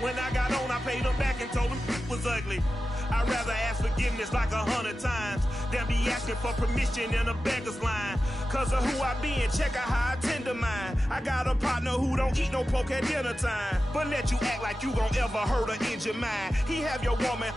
When I got on, I paid him back and told him it was ugly. I'd rather ask forgiveness like 100 times than be asking for permission in a beggar's line. Cause of who I be and check out how I tend to mine. I got a partner who don't eat no pork at dinner time, but let you act like you gon' ever hurt or injure mine. He have your woman,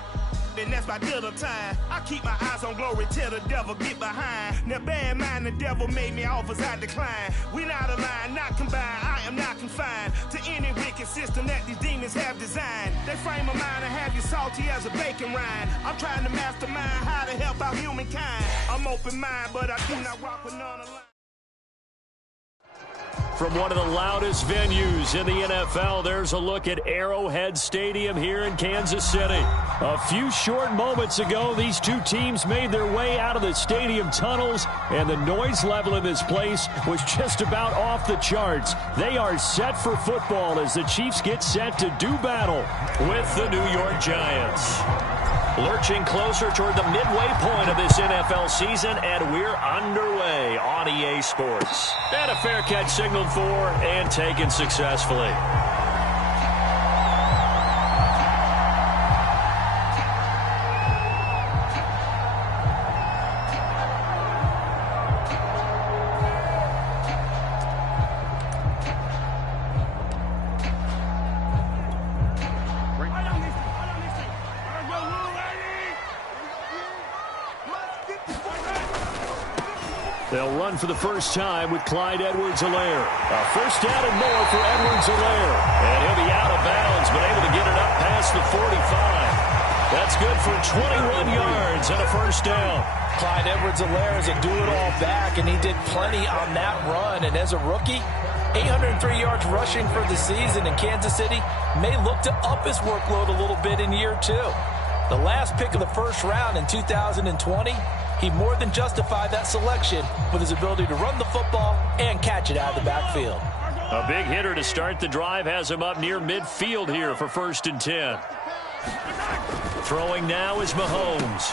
and that's my dinner time. I keep my eyes on glory till the devil get behind. Now bear in mind the devil made me offers I decline. We not aligned, not combined, I am not confined to any wicked system that these demons have designed. They frame a mind and have you salty as a bacon rind. I'm trying to mastermind how to help out humankind. I'm open mind, but I do not rock with none aligned. From one of the loudest venues in the NFL, there's a look at Arrowhead Stadium here in Kansas City. A few short moments ago, these two teams made their way out of the stadium tunnels, and the noise level in this place was just about off the charts. They are set for football as the Chiefs get set to do battle with the New York Giants. Lurching closer toward the midway point of this NFL season, and we're underway on EA Sports. And a fair catch signaled for and taken successfully. They'll run for the first time with Clyde Edwards-Helaire. A first down and more for Edwards-Helaire. And he'll be out of bounds, but able to get it up past the 45. That's good for 21 yards and a first down. Clyde Edwards-Helaire is a do-it-all back, and he did plenty on that run. And as a rookie, 803 yards rushing for the season, in Kansas City may look to up his workload a little bit in year two. The last pick of the first round in 2020, he more than justified that selection with his ability to run the football and catch it out of the backfield. A big hitter to start the drive has him up near midfield here for 1st and 10. Throwing now is Mahomes.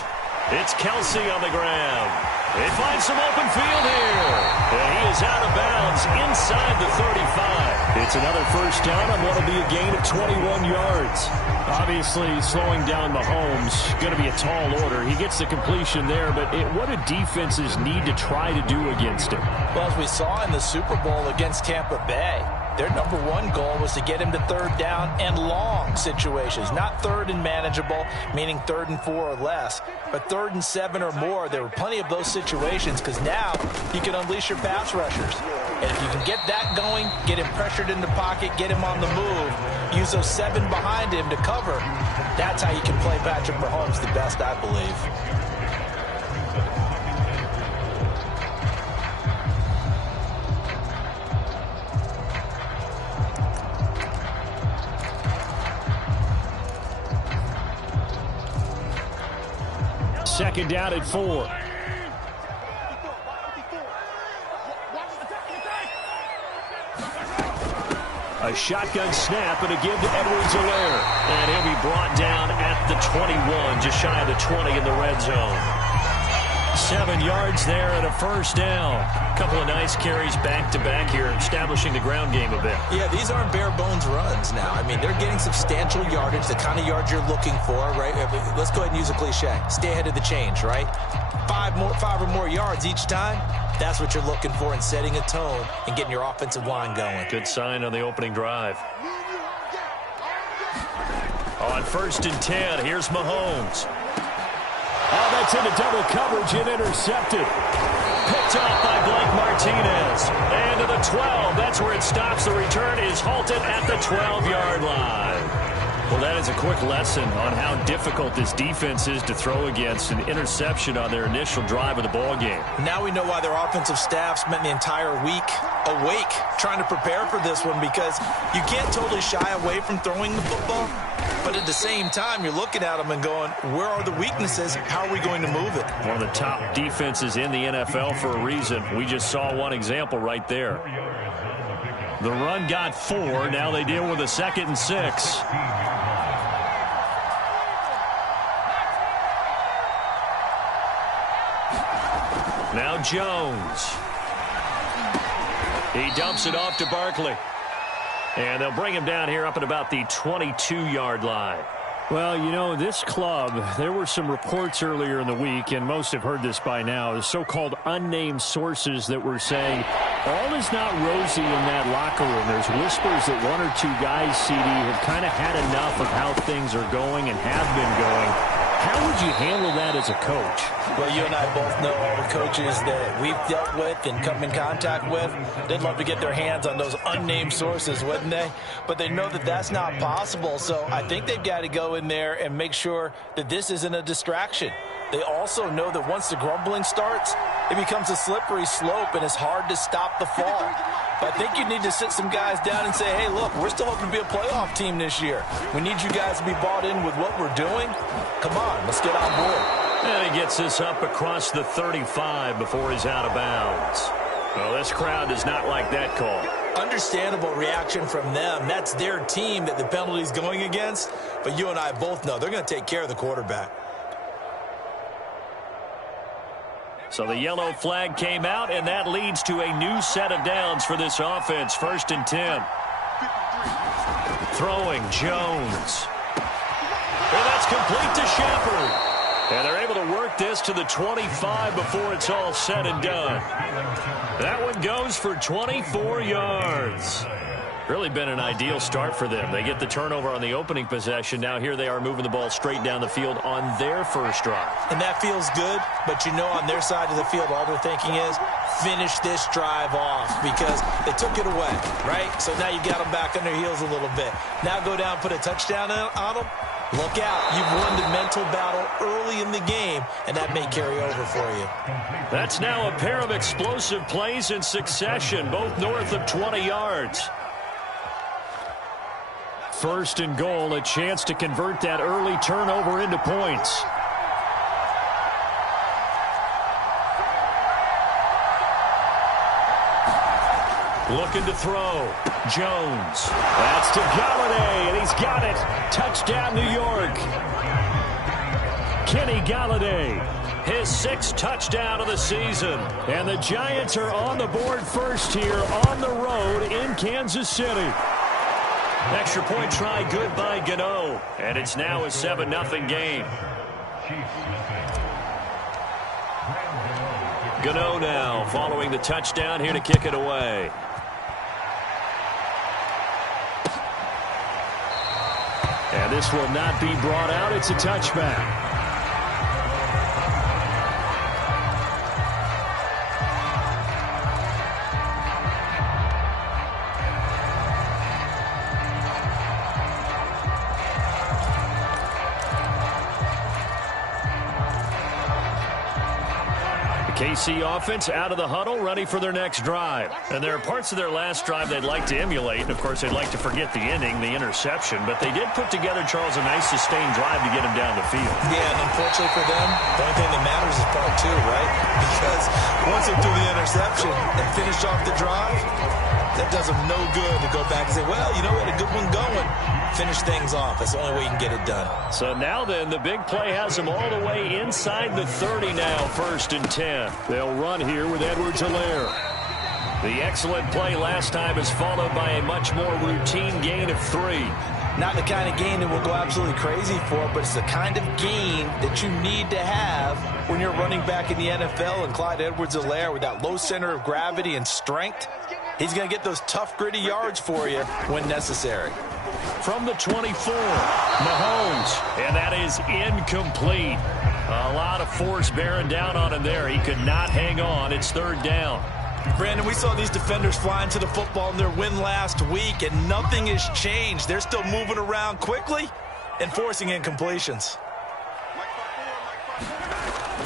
It's Kelsey on the ground. They find some open field here. And he is out of bounds inside the 35. It's another first down on what will be a gain of 21 yards. Obviously, slowing down Mahomes, going to be a tall order. He gets the completion there, but what do defenses need to try to do against him? Well, as we saw in the Super Bowl against Tampa Bay, their number one goal was to get him to 3rd down and long situations. Not 3rd and manageable, meaning 3rd and 4 or less, but 3rd and 7 or more. There were plenty of those situations because now you can unleash your pass rushers. And if you can get that going, get him pressured in the pocket, get him on the move, use those 7 behind him to cover, that's how you can play Patrick Mahomes the best, I believe. Second down at 4. A shotgun snap and a give to Edwards-Helaire. And he'll be brought down at the 21, just shy of the 20 in the red zone. 7 yards there and a first down. A couple of nice carries back-to-back here, establishing the ground game a bit. Yeah, these aren't bare-bones runs now. I mean, they're getting substantial yardage, the kind of yards you're looking for, right? Let's go ahead and use a cliche. Stay ahead of the change, right? 5 or more yards each time. That's what you're looking for in setting a tone and getting your offensive line going. Good sign on the opening drive. On 1st and 10, here's Mahomes. Oh, that's into double coverage and intercepted. Picked off by Blake Martinez. And to the 12. That's where it stops. The return is halted at the 12-yard line. Well, that is a quick lesson on how difficult this defense is to throw against. An interception on their initial drive of the ball game. Now we know why their offensive staff spent the entire week awake trying to prepare for this one, because you can't totally shy away from throwing the football. But at the same time, you're looking at them and going, where are the weaknesses? How are we going to move it? One of the top defenses in the NFL for a reason. We just saw one example right there. The run got 4. Now they deal with a 2nd and 6. Now Jones. He dumps it off to Barkley. And they'll bring him down here up at about the 22-yard line. Well, you know, this club, there were some reports earlier in the week, and most have heard this by now, the so-called unnamed sources that were saying all is not rosy in that locker room. There's whispers that one or two guys, CD, have kind of had enough of how things are going and have been going. How would you handle that as a coach? Well, you and I both know all the coaches that we've dealt with and come in contact with. They'd love to get their hands on those unnamed sources, wouldn't they? But they know that that's not possible, so I think they've got to go in there and make sure that this isn't a distraction. They also know that once the grumbling starts, it becomes a slippery slope and it's hard to stop the fall. But I think you need to sit some guys down and say, hey, look, we're still hoping to be a playoff team this year. We need you guys to be bought in with what we're doing. Come on, let's get on board. And he gets this up across the 35 before he's out of bounds. Well, this crowd does not like that call. Understandable reaction from them. That's their team that the penalty's going against. But you and I both know they're going to take care of the quarterback. So the yellow flag came out, and that leads to a new set of downs for this offense. 1st and 10. Throwing, Jones. And that's complete to Shepard. And they're able to work this to the 25 before it's all said and done. That one goes for 24 yards. Really been an ideal start for them. They get the turnover on the opening possession. Now here they are moving the ball straight down the field on their first drive. And that feels good, but you know on their side of the field all they're thinking is finish this drive off because they took it away, right? So now you got them back on their heels a little bit. Now go down, put a touchdown on them. Look out. You've won the mental battle early in the game, and that may carry over for you. That's now a pair of explosive plays in succession, both north of 20 yards. 1st and goal, a chance to convert that early turnover into points. Looking to throw. Jones. That's to Galladay, and he's got it. Touchdown, New York. Kenny Galladay, his 6th touchdown of the season. And the Giants are on the board first here on the road in Kansas City. Extra point try good by Gano. And it's now a 7-0 game. Gano now following the touchdown here to kick it away. And this will not be brought out. It's a touchback. KC offense out of the huddle, ready for their next drive. And there are parts of their last drive they'd like to emulate. And, of course, they'd like to forget the inning, the interception. But they did put together, Charles, a nice sustained drive to get him down the field. Yeah, and unfortunately for them, the only thing that matters is part 2, right? Because once they do the interception and finish off the drive, that does them no good to go back and say, well, you know, we had a good one going. Finish things off. That's the only way you can get it done. So now then, the big play has them all the way inside the 30 now, 1st and 10. They'll run here with Edwards-Helaire. The excellent play last time is followed by a much more routine gain of 3. Not the kind of gain that we'll go absolutely crazy for, but it's the kind of gain that you need to have when you're running back in the NFL. And Clyde Edwards-Helaire, with that low center of gravity and strength, he's going to get those tough, gritty yards for you when necessary. From the 24, Mahomes, and that is incomplete. A lot of force bearing down on him there. He could not hang on. It's 3rd down. Brandon, we saw these defenders flying to the football in their win last week, and nothing has changed. They're still moving around quickly and forcing incompletions.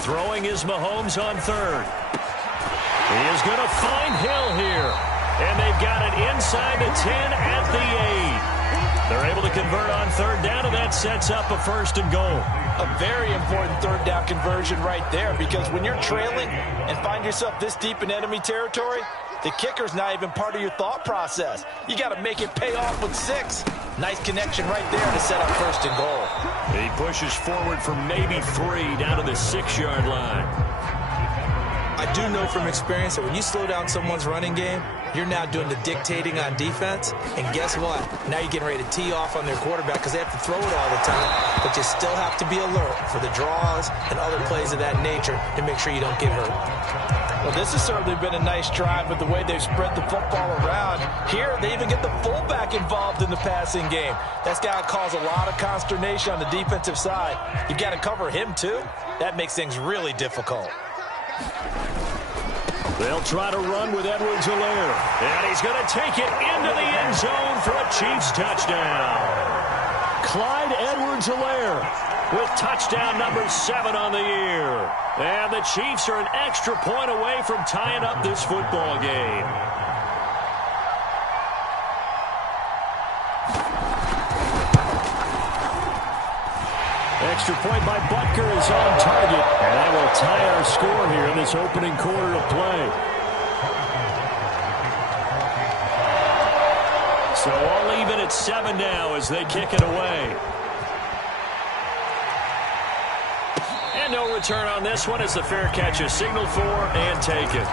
Throwing is Mahomes on 3rd. He is going to find Hill here. And they've got it inside the 10 at the 8. They're able to convert on 3rd down, and that sets up a 1st and goal. A very important 3rd down conversion right there, because when you're trailing and find yourself this deep in enemy territory, the kicker's not even part of your thought process. You got to make it pay off with 6. Nice connection right there to set up 1st and goal. He pushes forward for maybe 3 down to the 6-yard line. I do know from experience that when you slow down someone's running game, you're now doing the dictating on defense. And guess what? Now you're getting ready to tee off on their quarterback because they have to throw it all the time. But you still have to be alert for the draws and other plays of that nature to make sure you don't get hurt. Well, this has certainly been a nice drive with the way they've spread the football around. Here, they even get the fullback involved in the passing game. That's got to cause a lot of consternation on the defensive side. You've got to cover him, too. That makes things really difficult. They'll try to run with Edwards-Helaire. And he's going to take it into the end zone for a Chiefs touchdown. Clyde Edwards-Helaire with touchdown number 7 on the year. And the Chiefs are an extra point away from tying up this football game. Extra point by Butker is on target. And that will tie our score here in this opening quarter of play. So all even at 7 now as they kick it away. And no return on this one as the fair catch is signaled for and taken.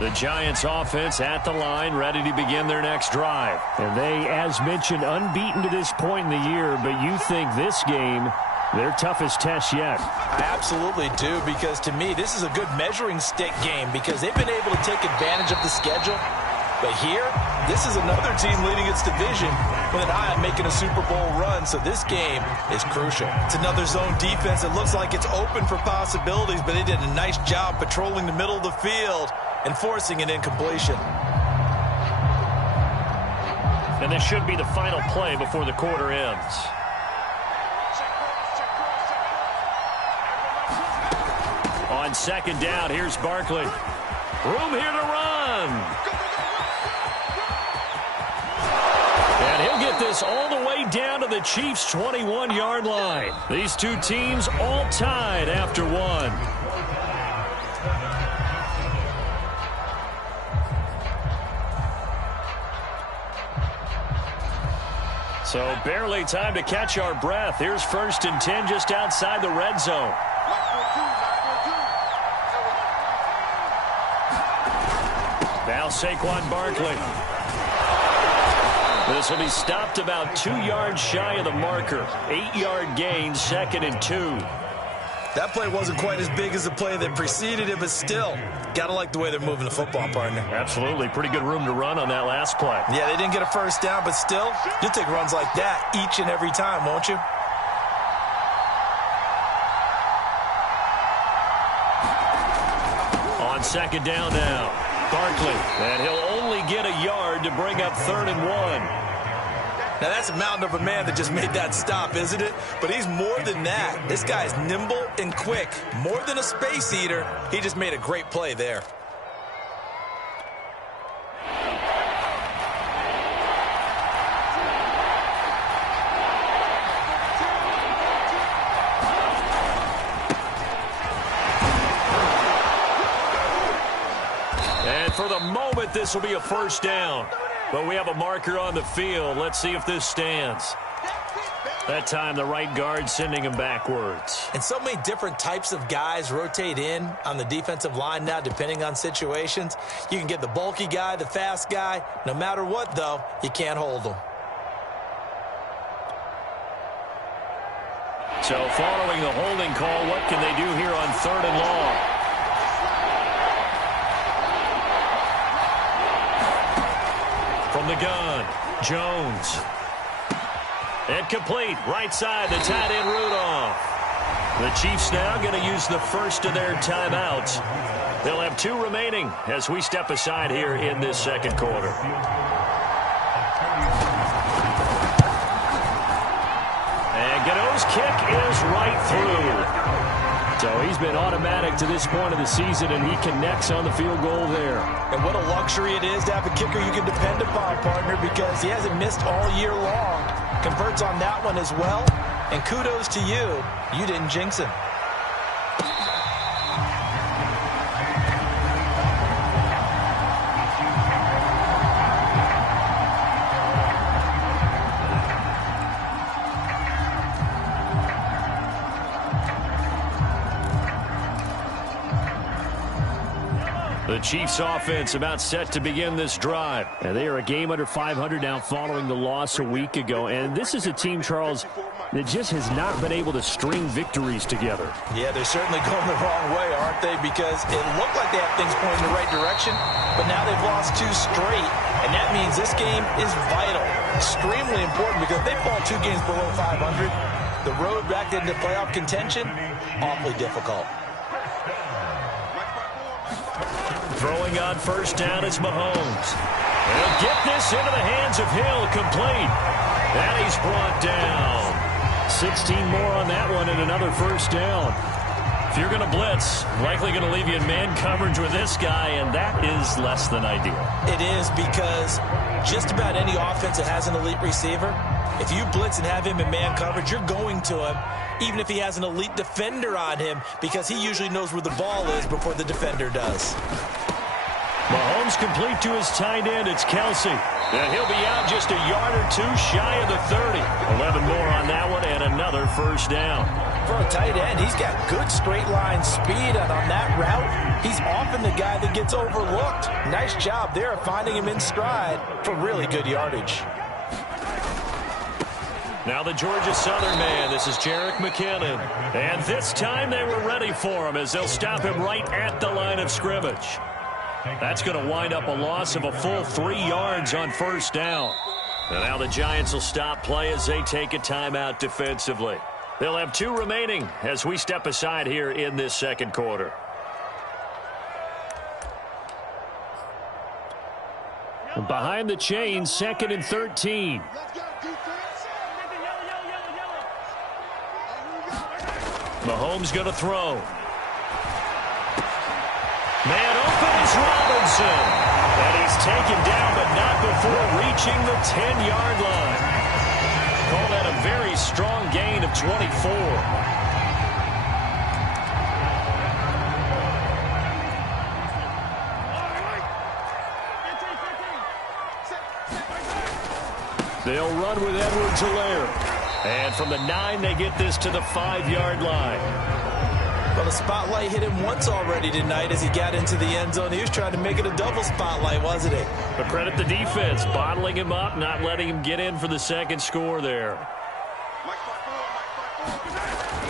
The Giants offense at the line, ready to begin their next drive. And they, as mentioned, unbeaten to this point in the year, but you think this game their toughest test yet? I absolutely do, because to me, this is a good measuring stick game because they've been able to take advantage of the schedule. But here, this is another team leading its division with an eye on making a Super Bowl run, so this game is crucial. It's another zone defense. It looks like it's open for possibilities, but they did a nice job patrolling the middle of the field and forcing an incompletion. And this should be the final play before the quarter ends. On second down, here's Barkley. Room here to run. And he'll get this all the way down to the Chiefs' 21-yard line. These two teams all tied after one. So barely time to catch our breath. Here's 1st and 10 just outside the red zone. Now Saquon Barkley. This will be stopped about 2 yards shy of the marker. 8-yard gain, 2nd and 2. That play wasn't quite as big as the play that preceded it, but still, got to like the way they're moving the football, partner. Absolutely. Pretty good room to run on that last play. Yeah, they didn't get a first down, but still, you'll take runs like that each and every time, won't you? On second down now, Barkley. And he'll only get a yard to bring up 3rd and 1. Now, that's a mountain of a man that just made that stop, isn't it? But he's more than that. This guy's nimble and quick. More than a space eater, he just made a great play there. And for the moment, this will be a first down. But we have a marker on the field. Let's see if this stands. That time, the right guard sending him backwards. And so many different types of guys rotate in on the defensive line now, depending on situations. You can get the bulky guy, the fast guy. No matter what, though, you can't hold them. So following the holding call, what can they do here on 3rd and long? From the gun, Jones. And complete, right side, the tight end Rudolph. The Chiefs now going to use the first of their timeouts. They'll have 2 remaining as we step aside here in this second quarter. And Gano's kick is right through. So he's been automatic to this point of the season, and he connects on the field goal there. And what a luxury it is to have a kicker you can depend upon, partner, because he hasn't missed all year long. Converts on that one as well. And kudos to you. You didn't jinx him. Chiefs offense about set to begin this drive. And they are a game under 500 now following the loss a week ago. And this is a team, Charles, that just has not been able to string victories together. Yeah, they're certainly going the wrong way, aren't they? Because it looked like they have things pointing in the right direction, but now they've lost 2 straight. And that means this game is vital, extremely important, because if they fall 2 games below 500, the road back into playoff contention, awfully difficult. Throwing on first down is Mahomes. He'll get this into the hands of Hill, complete. And he's brought down. 16 more on that one and another first down. If you're going to blitz, likely going to leave you in man coverage with this guy, and that is less than ideal. It is, because just about any offense that has an elite receiver, if you blitz and have him in man coverage, you're going to him, even if he has an elite defender on him, because he usually knows where the ball is before the defender does. Mahomes complete to his tight end. It's Kelsey. And he'll be out just a yard or 2 shy of the 30. 11 more on that one and another first down. For a tight end, he's got good straight line speed, and on that route, he's often the guy that gets overlooked. Nice job there of finding him in stride for really good yardage. Now the Georgia Southern man, this is Jerick McKinnon. And this time they were ready for him as they'll stop him right at the line of scrimmage. That's going to wind up a loss of a full 3 yards on first down. And now the Giants will stop play as they take a timeout defensively. They'll have 2 remaining as we step aside here in this second quarter. Behind the chain, 2nd and 13. Mahomes going to throw. Man open is Robinson. And he's taken down, but not before reaching the 10-yard line. Call that a very strong gain of 24. They'll run with Edwards-Helaire. And from the 9, they get this to the 5-yard line. Well, the spotlight hit him once already tonight as he got into the end zone. He was trying to make it a double spotlight, wasn't he? But credit the defense, bottling him up, not letting him get in for the second score there.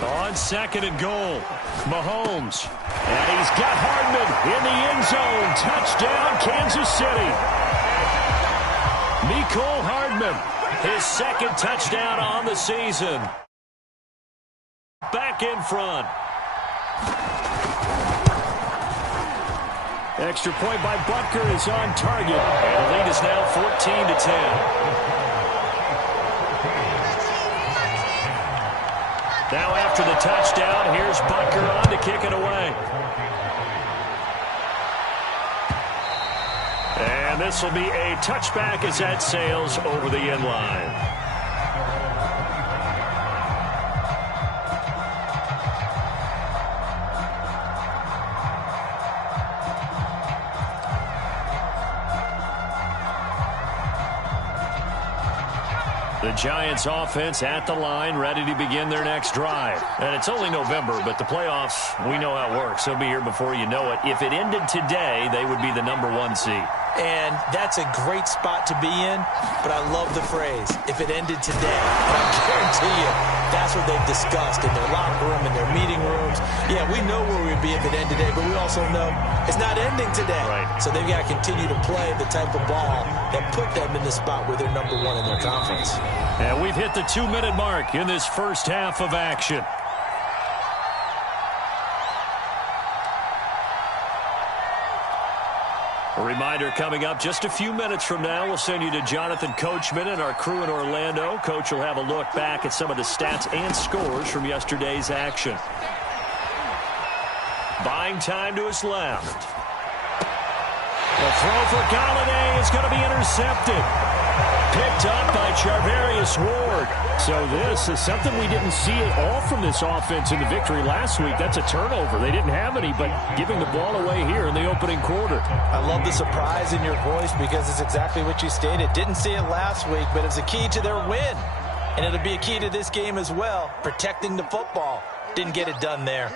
On 2nd and goal, Mahomes. And he's got Hardman in the end zone. Touchdown, Kansas City. Mecole Hardman, his 2nd touchdown on the season. Back in front. Extra point by Butker is on target. And the lead is now 14-10. Now after the touchdown, here's Butker on to kick it away. And this will be a touchback as that sails over the end line. The Giants offense at the line, ready to begin their next drive. And it's only November, but the playoffs, we know how it works. They'll be here before you know it. If it ended today, they would be the #1 seed. And that's a great spot to be in, but I love the phrase, if it ended today. And I guarantee you, that's what they've discussed in their locker room, in their meeting rooms. Yeah, we know where we'd be if it ended today, but we also know it's not ending today. Right. So they've got to continue to play the type of ball that put them in the spot where they're #1 in their conference. And we've hit the 2-minute mark in this first half of action. A reminder coming up just a few minutes from now, we'll send you to Jonathan Coachman and our crew in Orlando. Coach will have a look back at some of the stats and scores from yesterday's action. Buying time to his left. The throw for Galladay is going to be intercepted. Picked up by Charvarius Ward. So this is something we didn't see at all from this offense in the victory last week. That's a turnover. They didn't have any, but giving the ball away here in the opening quarter. I love the surprise in your voice because it's exactly what you stated. Didn't see it last week, but it's a key to their win. And it'll be a key to this game as well, protecting the football. Didn't get it done there.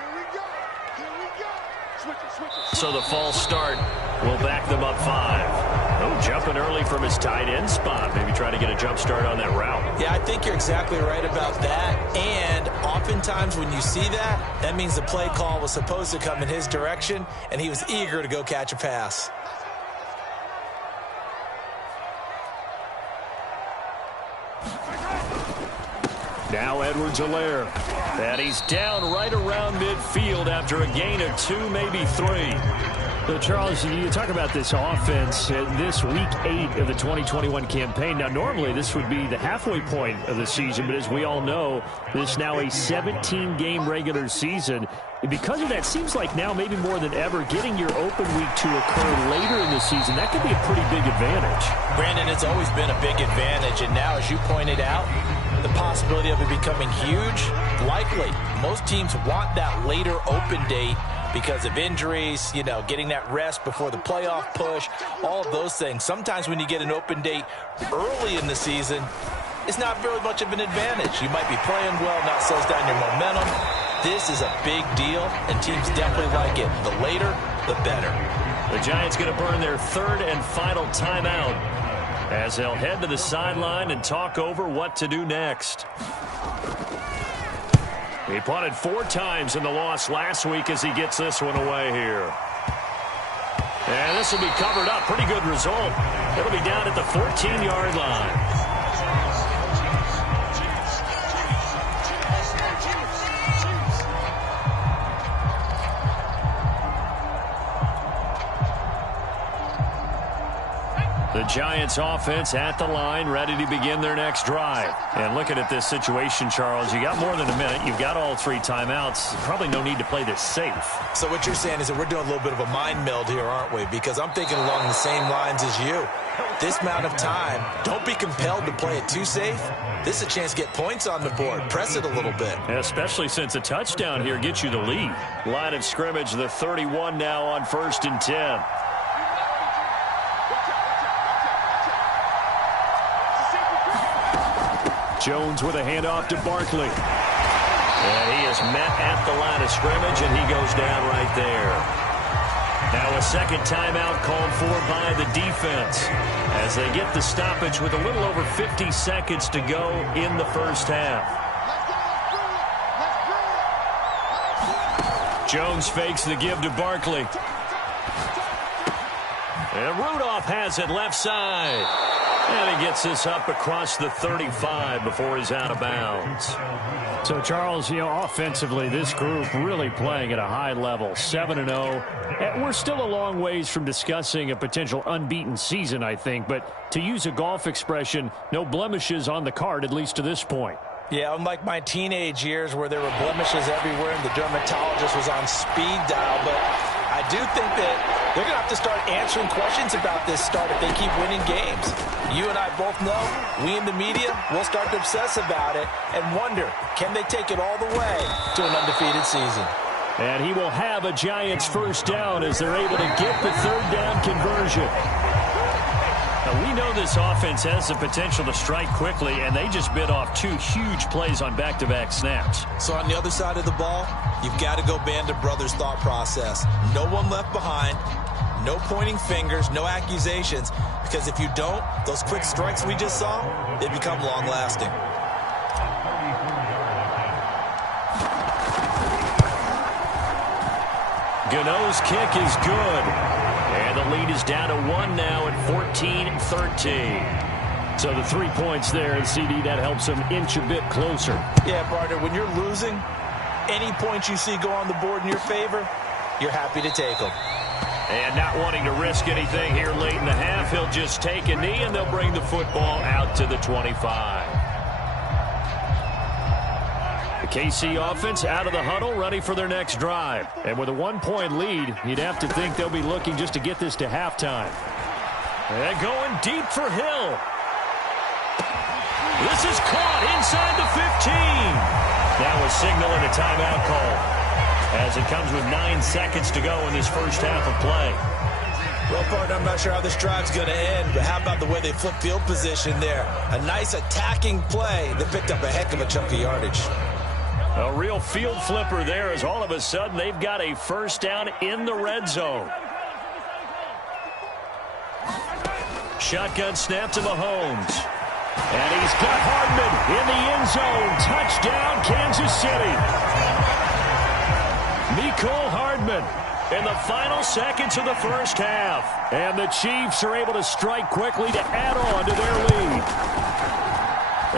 So the false start will back them up 5. Oh, jumping early from his tight end spot. Maybe try to get a jump start on that route. Yeah, I think you're exactly right about that. And oftentimes when you see that, that means the play call was supposed to come in his direction, and he was eager to go catch a pass. Now Edwards-Helaire. And he's down right around midfield after a gain of 2, maybe 3. So, Charles, you talk about this offense this week 8 of the 2021 campaign. Now, normally this would be the halfway point of the season, but as we all know, this is now a 17-game regular season. And because of that, seems like now maybe more than ever, getting your open week to occur later in the season, that could be a pretty big advantage. Brandon, it's always been a big advantage, and now, as you pointed out, the possibility of it becoming huge, likely. Most teams want that later open date because of injuries, you know, getting that rest before the playoff push, all of those things. Sometimes when you get an open date early in the season, it's not very much of an advantage. You might be playing well, not slows down your momentum. This is a big deal, and teams definitely like it. The later, the better. The Giants going to burn their 3rd and final timeout as they'll head to the sideline and talk over what to do next. He punted 4 times in the loss last week as he gets this one away here. And this will be covered up. Pretty good result. It'll be down at the 14-yard line. The Giants offense at the line, ready to begin their next drive. And looking at this situation, Charles, you got more than a minute. You've got all 3 timeouts. Probably no need to play this safe. So what you're saying is that we're doing a little bit of a mind meld here, aren't we? Because I'm thinking along the same lines as you. This amount of time, don't be compelled to play it too safe. This is a chance to get points on the board. Press it a little bit. Especially since a touchdown here gets you the lead. Line of scrimmage, the 31 now on 1st and 10. Jones with a handoff to Barkley. And he is met at the line of scrimmage, and he goes down right there. Now a second timeout called for by the defense as they get the stoppage with a little over 50 seconds to go in the first half. Jones fakes the give to Barkley. And Rudolph has it left side. And he gets this up across the 35 before he's out of bounds. So, Charles, you know, offensively, this group really playing at a high level, 7-0. We're still a long ways from discussing a potential unbeaten season, I think. But to use a golf expression, no blemishes on the card, at least to this point. Yeah, unlike my teenage years where there were blemishes everywhere and the dermatologist was on speed dial. But I do think that they're going to have to start answering questions about this start if they keep winning games. You and I both know, we in the media will start to obsess about it and wonder, can they take it all the way to an undefeated season? And he will have a Giants first down as they're able to get the 3rd down conversion. Now, we know this offense has the potential to strike quickly, and they just bit off 2 huge plays on back-to-back snaps. So on the other side of the ball, you've got to go Band of Brothers thought process. No one left behind, no pointing fingers, no accusations, because if you don't, those quick strikes we just saw, they become long-lasting. Gano's kick is good. And the lead is down to 1 now at 14-13. So the 3 points there, and CD, that helps them inch a bit closer. Yeah, partner, when you're losing, any points you see go on the board in your favor, you're happy to take them. And not wanting to risk anything here late in the half, he'll just take a knee, and they'll bring the football out to the 25. The KC offense out of the huddle, ready for their next drive. And with a 1-point lead, you'd have to think they'll be looking just to get this to halftime. And going deep for Hill. This is caught inside the 15. Now a signal and a timeout call as it comes with 9 seconds to go in this first half of play. Well, partner, I'm not sure how this drive's going to end, but how about the way they flip field position there? A nice attacking play that picked up a heck of a chunk of yardage. A real field flipper there as all of a sudden they've got a first down in the red zone. Shotgun snap to Mahomes. And he's got Hardman in the end zone. Touchdown, Kansas City. Mecole Hardman in the final seconds of the first half. And the Chiefs are able to strike quickly to add on to their lead.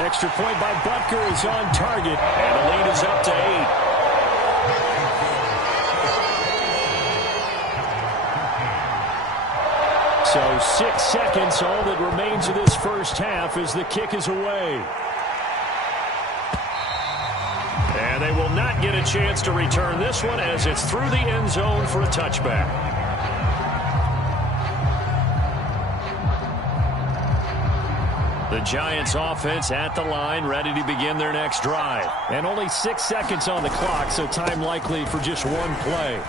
Extra point by Butker is on target. And the lead is up to 8. So 6 seconds, all that remains of this first half as the kick is away. And they will not get a chance to return this one as it's through the end zone for a touchback. The Giants offense at the line, ready to begin their next drive. And only 6 seconds on the clock, so time likely for just one play.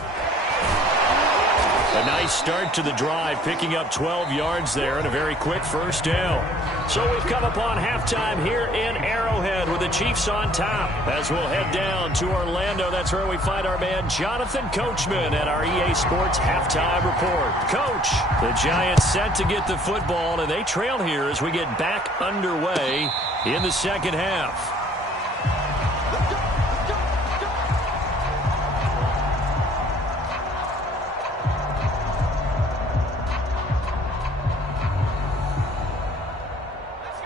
A nice start to the drive, picking up 12 yards there and a very quick first down. So we've come upon halftime here in Arrowhead with the Chiefs on top. As we'll head down to Orlando, that's where we find our man Jonathan Coachman at our EA Sports Halftime Report. Coach, the Giants set to get the football, and they trail here as we get back underway in the second half.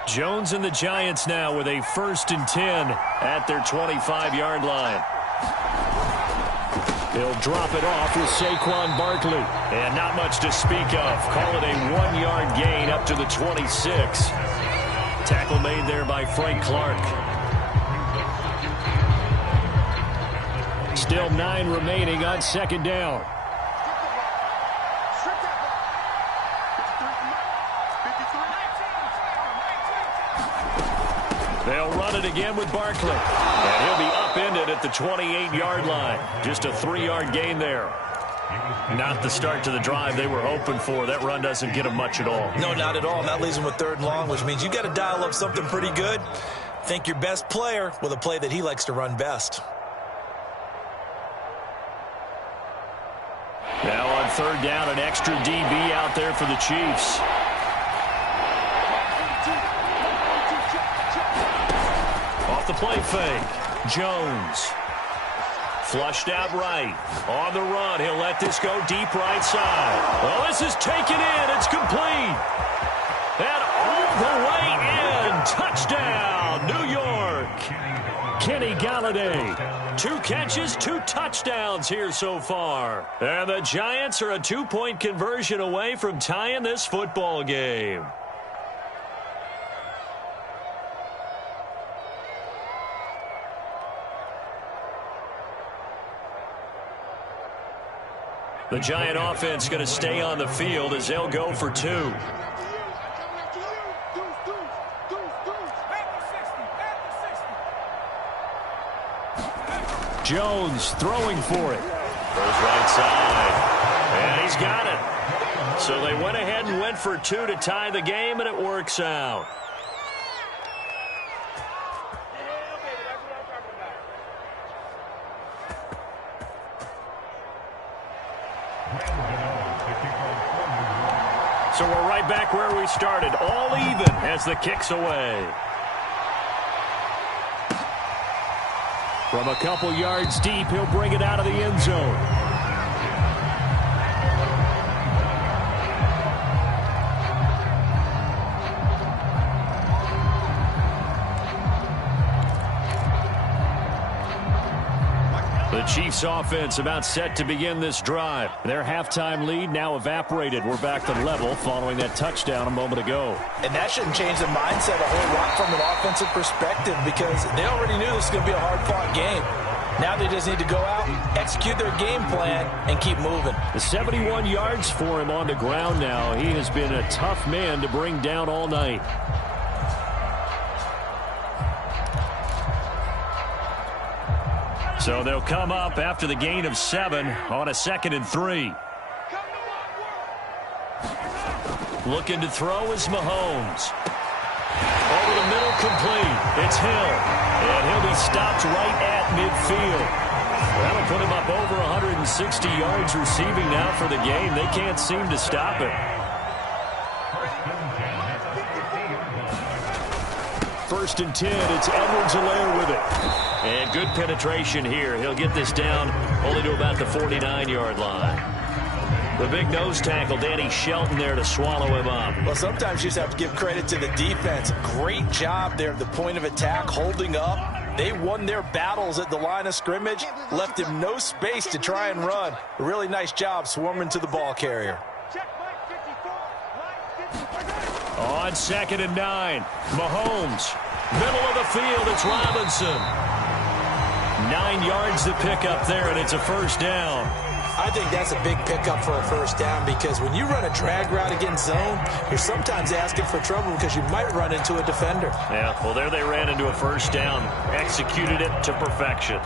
Jones and the Giants now with a 1st and 10 at their 25-yard line. He'll drop it off with Saquon Barkley. And not much to speak of. Call it a 1-yard gain up to the 26. Tackle made there by Frank Clark. Still 9 remaining on second down. They'll run it again with Barkley. And he'll be upended at the 28-yard line. Just a 3-yard gain there. Not the start to the drive they were hoping for. That run doesn't get them much at all. No, not at all. And that leaves them with 3rd and long, which means you got to dial up something pretty good. Think your best player with a play that he likes to run best. Now on 3rd down, an extra DB out there for the Chiefs. Off the play fake. Jones. Flushed out right. On the run. He'll let this go deep right side. Well, this is taken in. It's complete. And all the way in. Touchdown, New York. Kenny Galladay. 2 catches, 2 touchdowns here so far. And the Giants are a 2-point conversion away from tying this football game. The Giant offense going to stay on the field as they'll go for 2. Jones throwing for it. Goes right side. And he's got it. So they went ahead and went for 2 to tie the game, and it works out. So we're right back where we started, all even as the kick's away. From a couple yards deep, he'll bring it out of the end zone. The Chiefs offense about set to begin this drive. Their halftime lead now evaporated. We're back to level following that touchdown a moment ago. And that shouldn't change the mindset a whole lot from an offensive perspective because they already knew this was going to be a hard-fought game. Now they just need to go out, execute their game plan, and keep moving. The 71 yards for him on the ground now. He has been a tough man to bring down all night. So they'll come up after the gain of 7 on a 2nd and 3. Looking to throw is Mahomes. Over the middle, complete. It's Hill. And he'll be stopped right at midfield. That'll put him up over 160 yards receiving now for the game. They can't seem to stop it. first and 10. It's Edwards-Helaire with it. And good penetration here. He'll get this down only to about the 49-yard line. The big nose tackle, Danny Shelton, there to swallow him up. Well, sometimes you just have to give credit to the defense. Great job there at the point of attack, holding up. They won their battles at the line of scrimmage, left him no space to try and run. A really nice job swarming to the ball carrier. On 2nd and 9, Mahomes. Middle of the field, it's Robinson. 9 yards to pick up there, and it's a first down. I think that's a big pickup for a first down, because when you run a drag route against zone, you're sometimes asking for trouble because you might run into a defender. Yeah, well, there they ran into a first down, executed it to perfection.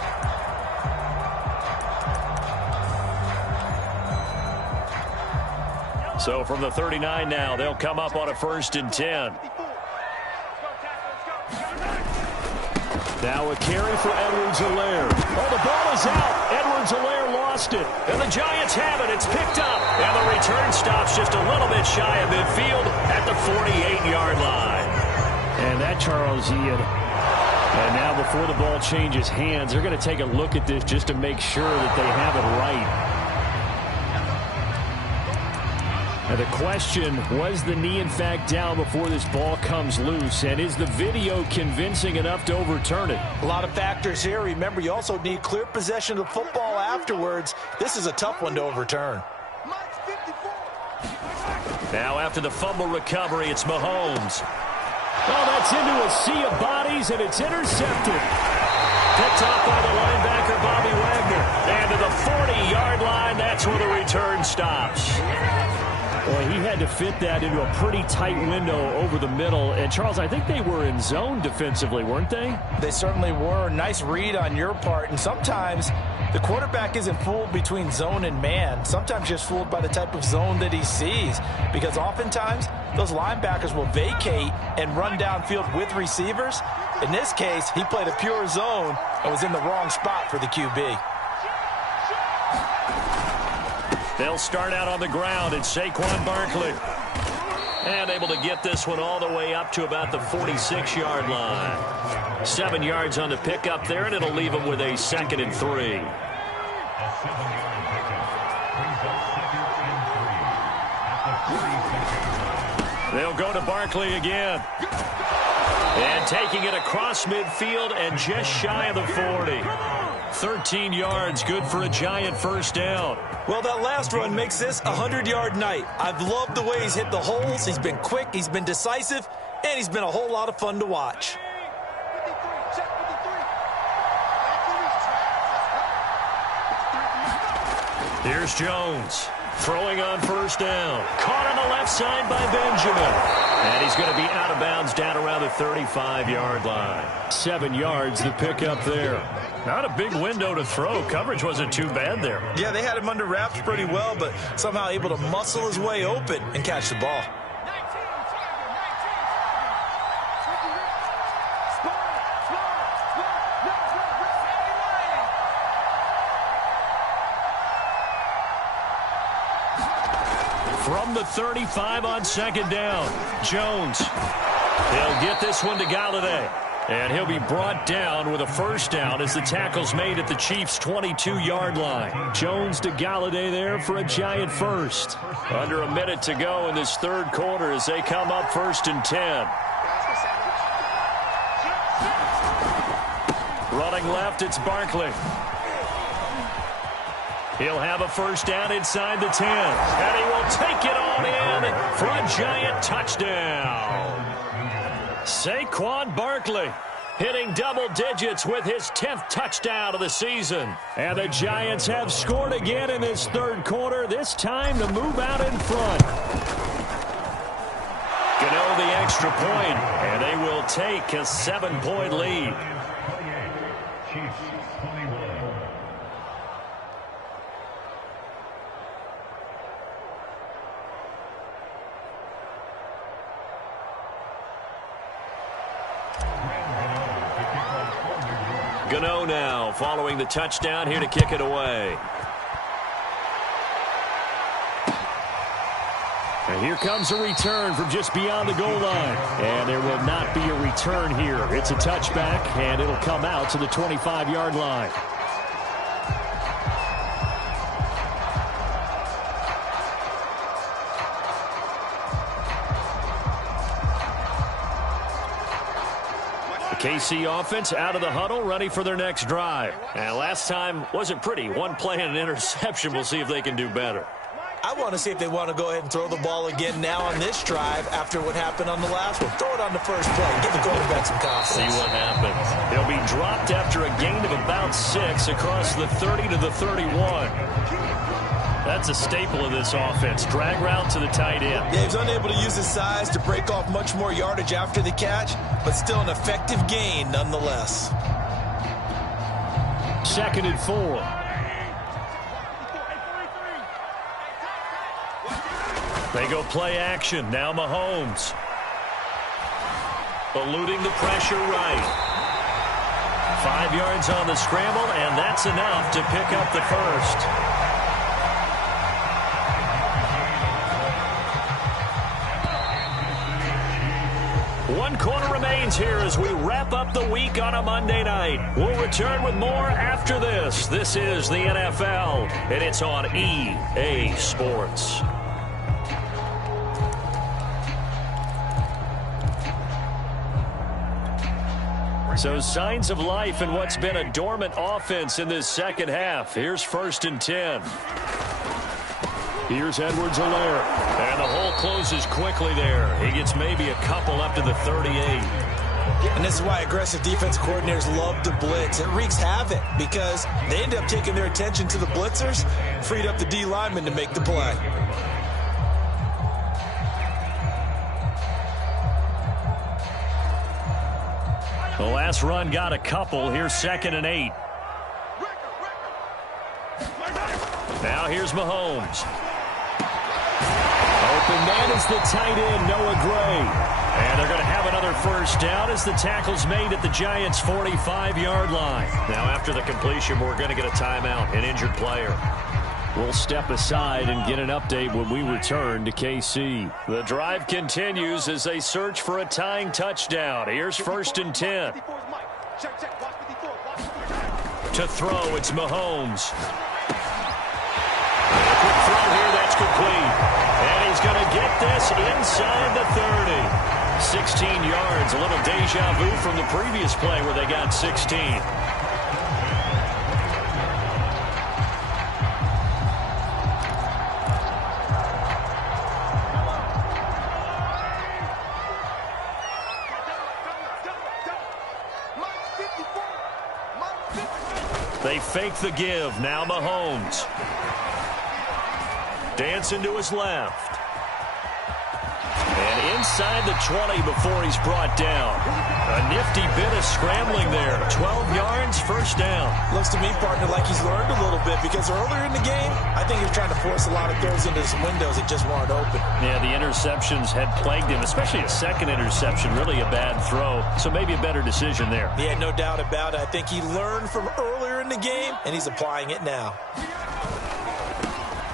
So from the 39 now, they'll come up on a 1st and 10. Now a carry for Edwards-Helaire. Oh, the ball is out. Edwards-Helaire lost it. And the Giants have it. It's picked up. And the return stops just a little bit shy of midfield at the 48-yard line. And that, Charles, and now before the ball changes hands, they're going to take a look at this just to make sure that they have it right. Now the question, was the knee in fact down before this ball comes loose? And is the video convincing enough to overturn it? A lot of factors here. Remember, you also need clear possession of the football afterwards. This is a tough one to overturn. Now after the fumble recovery, it's Mahomes. Oh, that's into a sea of bodies, and it's intercepted. Picked off by the linebacker, Bobby Wagner. And to the 40-yard line, that's where the return stops. Boy, he had to fit that into a pretty tight window over the middle. And, Charles, I think they were in zone defensively, weren't they? They certainly were. Nice read on your part. And sometimes the quarterback isn't fooled between zone and man. Sometimes just fooled by the type of zone that he sees. Because oftentimes, those linebackers will vacate and run downfield with receivers. In this case, he played a pure zone and was in the wrong spot for the QB. They'll start out on the ground. It's Saquon Barkley. And able to get this one all the way up to about the 46-yard line. 7 yards on the pickup there, and it'll leave them with a 2nd and 3. They'll go to Barkley again. And taking it across midfield and just shy of the 40. 13 yards, good for a Giant first down. Well, that last run makes this a 100-yard night. I've loved the way he's hit the holes. He's been quick, he's been decisive, and he's been a whole lot of fun to watch. Here's Jones. Throwing on first down. Caught on the left side by Benjamin. And he's going to be out of bounds down around the 35-yard line. 7 yards to pick up there. Not a big window to throw. Coverage wasn't too bad there. Yeah, they had him under wraps pretty well, but somehow able to muscle his way open and catch the ball. From the 35 on 2nd down, Jones. He'll get this one to Galladay. And he'll be brought down with a first down as the tackle's made at the Chiefs' 22-yard line. Jones to Galladay there for a Giant first. Under a minute to go in this third quarter as they come up 1st and 10. Running left, it's Barkley. He'll have a first down inside the 10. And he will take it on in for a Giant touchdown. Saquon Barkley hitting double digits with his 10th touchdown of the season. And the Giants have scored again in this third quarter, this time to move out in front. Gano the extra point, and they will take a 7-point lead. Gano now following the touchdown here to kick it away. And here comes a return from just beyond the goal line. And there will not be a return here. It's a touchback, and it'll come out to the 25-yard line. KC offense out of the huddle, ready for their next drive. And last time wasn't pretty. One play and an interception. We'll see if they can do better. I want to see if they want to go ahead and throw the ball again now on this drive after what happened on the last one. Throw it on the first play. Give the quarterback some confidence. See what happens. He'll be dropped after a gain of about 6 across the 30 to the 31. That's a staple of this offense. Drag route to the tight end. Yeah, he's unable to use his size to break off much more yardage after the catch, but still an effective gain nonetheless. 2nd and 4. They go play action. Now Mahomes. Eluding the pressure right. 5 yards on the scramble, and that's enough to pick up the first. One quarter remains here as we wrap up the week on a Monday night. We'll return with more after this. This is the NFL, and it's on EA Sports. So signs of life in what's been a dormant offense in this second half. Here's 1st and 10. Here's Edwards-Helaire. And the hole closes quickly there. He gets maybe a couple up to the 38. And this is why aggressive defense coordinators love to blitz. It wreaks havoc because they end up taking their attention to the blitzers, freed up the D lineman to make the play. The last run got a couple. Here's 2nd and 8. Now here's Mahomes. Open man is the tight end, Noah Gray. And they're going to have another first down as the tackle's made at the Giants' 45-yard line. Now after the completion, we're going to get a timeout, an injured player. We'll step aside and get an update when we return to KC. The drive continues as they search for a tying touchdown. Here's 1st and 10. To throw, it's Mahomes. Quick throw here, that's complete. And he's going to get this inside the 30. 16 yards, a little deja vu from the previous play where they got 16. They fake the give. Now Mahomes. Dancing to his left. And inside the 20 before he's brought down. A nifty bit of scrambling there. 12 yards, first down. Looks to me, partner, like he's learned a little bit because earlier in the game, I think he was trying to force a lot of throws into some windows that just weren't open. Yeah, the interceptions had plagued him, especially a second interception. Really a bad throw, so maybe a better decision there. Yeah, no doubt about it. I think he learned from earlier in the game, and he's applying it now.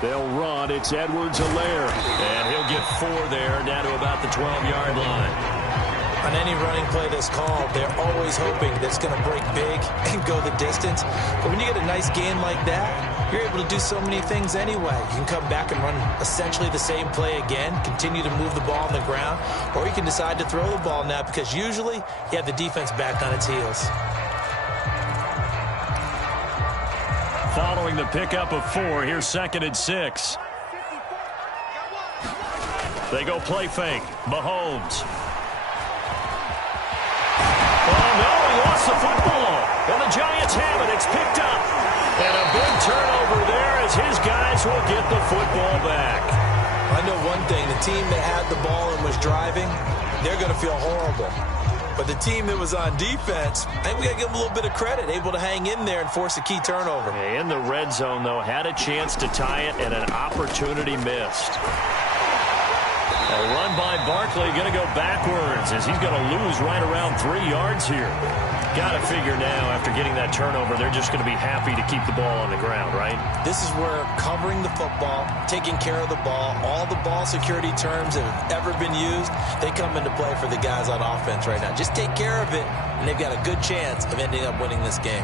They'll run. It's Edwards-Helaire. And he'll get 4 there, down to about the 12-yard line. On any running play that's called, they're always hoping that it's going to break big and go the distance. But when you get a nice gain like that, you're able to do so many things anyway. You can come back and run essentially the same play again, continue to move the ball on the ground, or you can decide to throw the ball now because usually you have the defense back on its heels. Following the pickup of 4, here's 2nd and 6. They go play fake. Mahomes. Oh, no, he lost the football. And the Giants have it. It's picked up. And a big turnover there as his guys will get the football back. I know one thing. The team that had the ball and was driving, they're going to feel horrible. But the team that was on defense, I think we got to give them a little bit of credit, able to hang in there and force a key turnover. In the red zone, though, had a chance to tie it and an opportunity missed. A run by Barkley, going to go backwards as he's going to lose right around 3 yards here. Got to figure now, after getting that turnover, they're just going to be happy to keep the ball on the ground, right? This is where covering the football, taking care of the ball, all the ball security terms that have ever been used, they come into play for the guys on offense right now. Just take care of it, and they've got a good chance of ending up winning this game.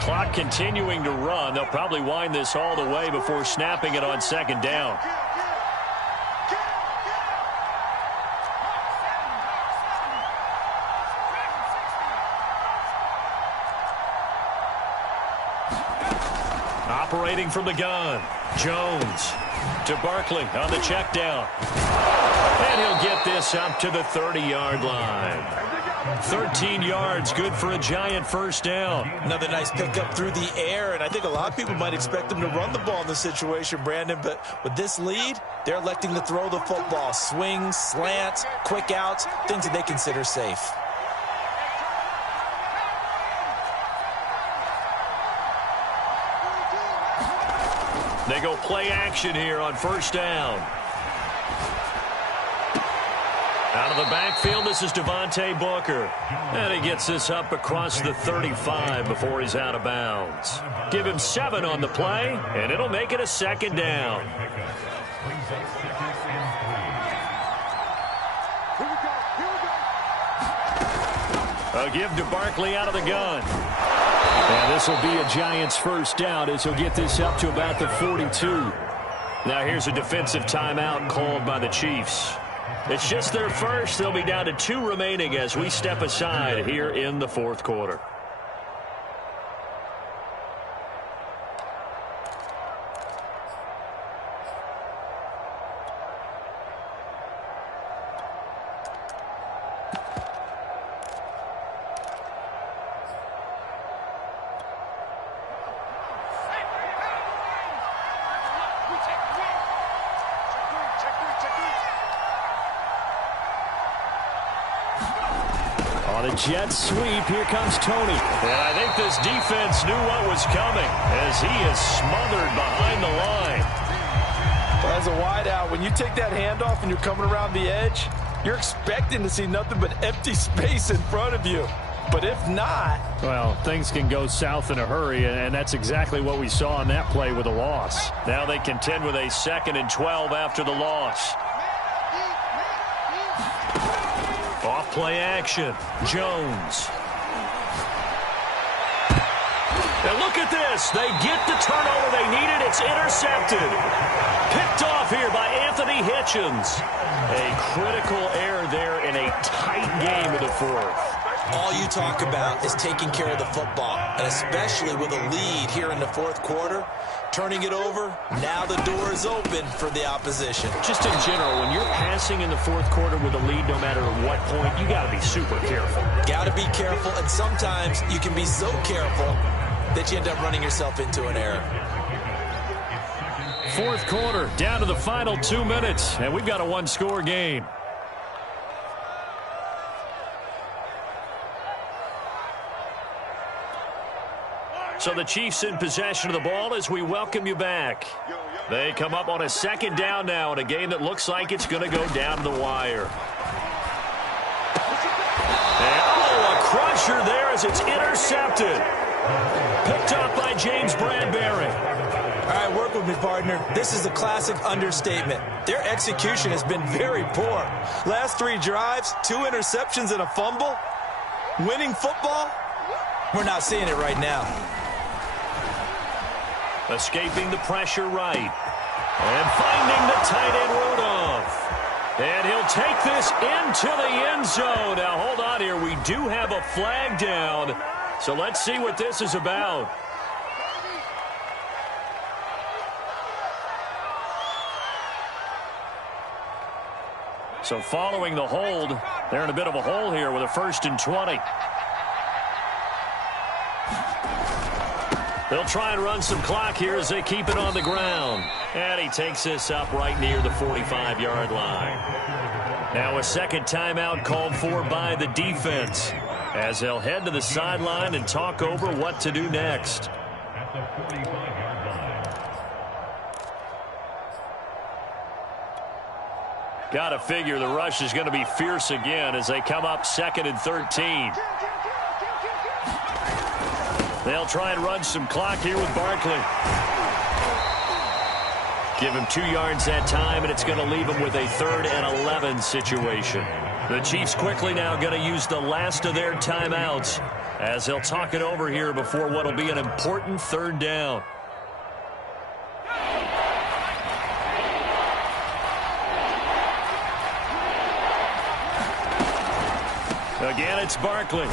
Clock continuing to run. They'll probably wind this all the way before snapping it on second down. Operating from the gun, Jones to Barkley on the check down. And he'll get this up to the 30-yard line. 13 yards, good for a Giant first down. Another nice pickup through the air, and I think a lot of people might expect them to run the ball in this situation, Brandon, but with this lead, they're electing to throw the football. Swings, slants, quick outs, things that they consider safe. They go play action here on first down. Out of the backfield, this is Devontae Booker. And he gets this up across the 35 before he's out of bounds. Give him 7 on the play, and it'll make it a second down. A give to Barkley out of the gun. And this will be a Giants first down as he'll get this up to about the 42. Now here's a defensive timeout called by the Chiefs. It's just their first. They'll be down to 2 remaining as we step aside here in the fourth quarter. On a jet sweep, here comes Tony. And I think this defense knew what was coming as he is smothered behind the line. As a wideout, when you take that handoff and you're coming around the edge, you're expecting to see nothing but empty space in front of you. But if not... well, things can go south in a hurry, and that's exactly what we saw on that play with a loss. Now they contend with a 2nd and 12 after the loss. Off play action, Jones. And look at this. They get the turnover they needed. It's intercepted. Picked off here by Anthony Hitchens. A critical error there in a tight game of the fourth. All you talk about is taking care of the football, and especially with a lead here in the fourth quarter, turning it over, now the door is open for the opposition. Just in general, when you're passing in the fourth quarter with a lead, no matter what point, you got to be super careful. Got to be careful, and sometimes you can be so careful that you end up running yourself into an error. Fourth quarter, down to the final 2 minutes, and we've got a one-score game. So the Chiefs in possession of the ball as we welcome you back. They come up on a 2nd down now in a game that looks like it's going to go down to the wire. And, a crusher there as it's intercepted. Picked up by James Bradbury. All right, work with me, partner. This is a classic understatement. Their execution has been very poor. Last 3 drives, 2 interceptions and a fumble. Winning football? We're not seeing it right now. Escaping the pressure right. And finding the tight end Rudolph. And he'll take this into the end zone. Now, hold on here. We do have a flag down. So let's see what this is about. So following the hold, they're in a bit of a hole here with a 1st and 20. They'll try and run some clock here as they keep it on the ground. And he takes this up right near the 45-yard line. Now a 2nd timeout called for by the defense as they'll head to the sideline and talk over what to do next. Got to figure the rush is going to be fierce again as they come up 2nd and 13. They'll try and run some clock here with Barkley. Give him 2 yards that time, and it's going to leave him with a 3rd and 11 situation. The Chiefs quickly now going to use the last of their timeouts as they'll talk it over here before what will be an important 3rd down. Again, it's Barkley.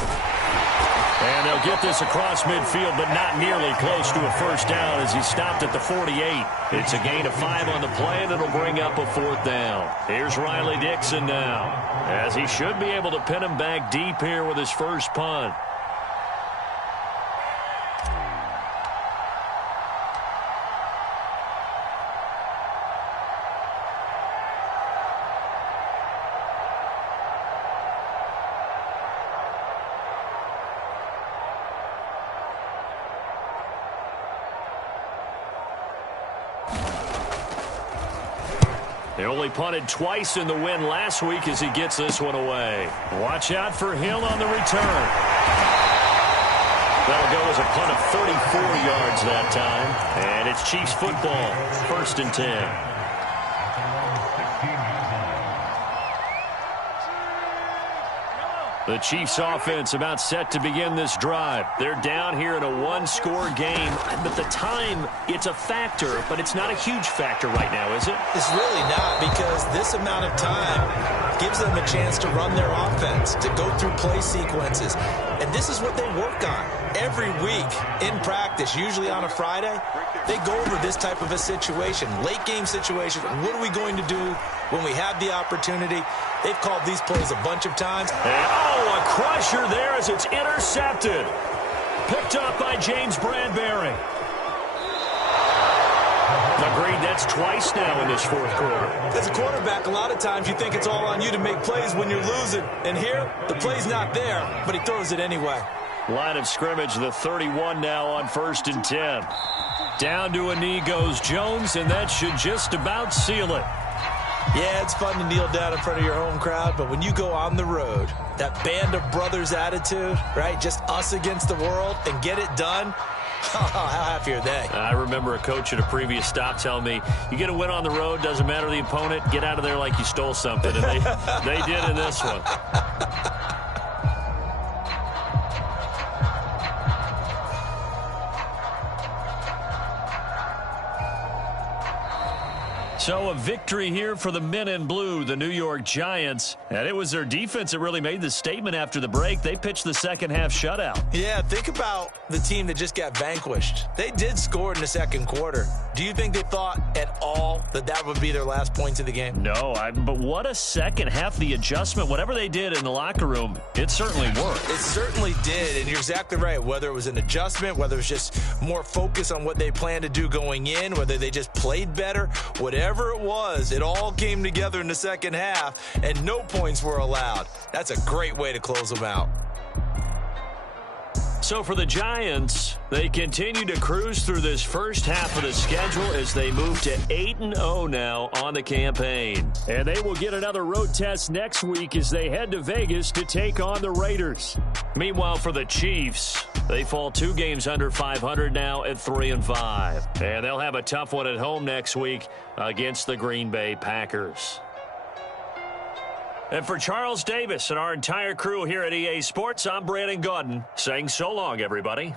And they'll get this across midfield, but not nearly close to a 1st down as he stopped at the 48. It's a gain of 5 on the play, and it'll bring up a 4th down. Here's Riley Dixon now, as he should be able to pin him back deep here with his first punt. They only punted twice in the win last week as he gets this one away. Watch out for Hill on the return. That'll go as a punt of 34 yards that time. And it's Chiefs football, 1st and 10. The Chiefs offense about set to begin this drive. They're down here in a 1-score game, but the time, it's a factor, but it's not a huge factor right now, is it? It's really not, because this amount of time gives them a chance to run their offense, to go through play sequences. And this is what they work on every week in practice, usually on a Friday. They go over this type of a situation, late game situation. What are we going to do when we have the opportunity? They've called these plays a bunch of times. And, a crusher there as it's intercepted. Picked up by James Bradbury. Agreed, that's twice now in this 4th quarter. As a quarterback, a lot of times you think it's all on you to make plays when you're losing. And here, the play's not there, but he throws it anyway. Line of scrimmage, the 31 now on 1st and 10. Down to a knee goes Jones, and that should just about seal it. Yeah, it's fun to kneel down in front of your home crowd, but when you go on the road, that band of brothers attitude, right, just us against the world, and get it done, how happy are they? I remember a coach at a previous stop telling me, you get a win on the road, doesn't matter the opponent, get out of there like you stole something, and they did in this one. So a victory here for the men in blue, the New York Giants. And it was their defense that really made the statement after the break. They pitched the 2nd half shutout. Yeah, think about the team that just got vanquished. They did score in the 2nd quarter. Do you think they thought at all that that would be their last points of the game? No, but what a 2nd half. The adjustment, whatever they did in the locker room, it certainly worked. It certainly did, and you're exactly right. Whether it was an adjustment, whether it was just more focus on what they planned to do going in, whether they just played better, whatever it was, it all came together in the 2nd half, and no points were allowed. That's a great way to close them out. So for the Giants, they continue to cruise through this first half of the schedule as they move to 8-0 now on the campaign. And they will get another road test next week as they head to Vegas to take on the Raiders. Meanwhile, for the Chiefs, they fall 2 games under 500 now at 3-5. And they'll have a tough one at home next week against the Green Bay Packers. And for Charles Davis and our entire crew here at EA Sports, I'm Brandon Gaudin saying so long, everybody.